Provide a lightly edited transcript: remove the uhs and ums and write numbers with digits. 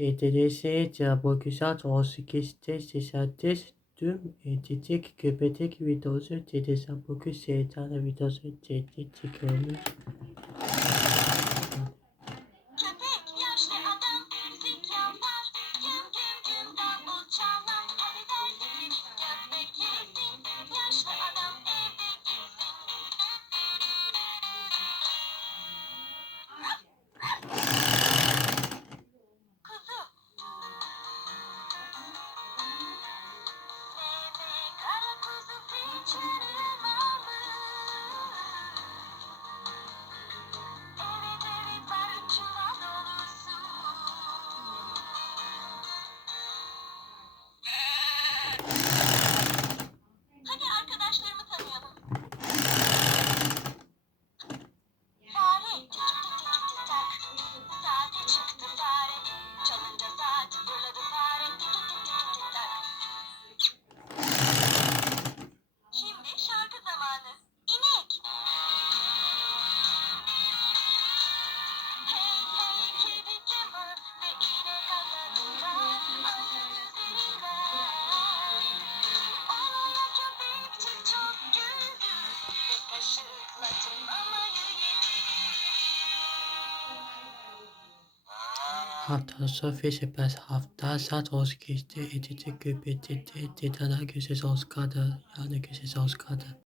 CTRS Boküsat Osikiste Sisatis Tüm Titik Köpetek videosu Tedesa Boküs Seytana videosu Titik Kömür. Köpek yaşlı adam müzik yapar. Güm güm güm davul çalar. Hadi dertleri köpek yesin. Yaşlı adam eve gitsin. Kuzu. Meme kara kuzu piçlerim alır. Evet evet var çuval dolusu. Hadi arkadaşlarımı tanıyalım. Fare tü tü tü tü tü tak. Saate çıktı fare. Çalınca saat fırladı fare. Tü tü tü tü tü tü tak. Şimdi şarkı zamanı. İnek. Hey hey kedi Cemil ve inek atladılar ayın üzerinden. Olaya köpekçik çok güldü ve kaşıkla tırmanmayı yedi. Hafta Sofya Sepes hafta saat Oskiste Edite Köpetete Dedana Köses Oskada yani Köses Oskada.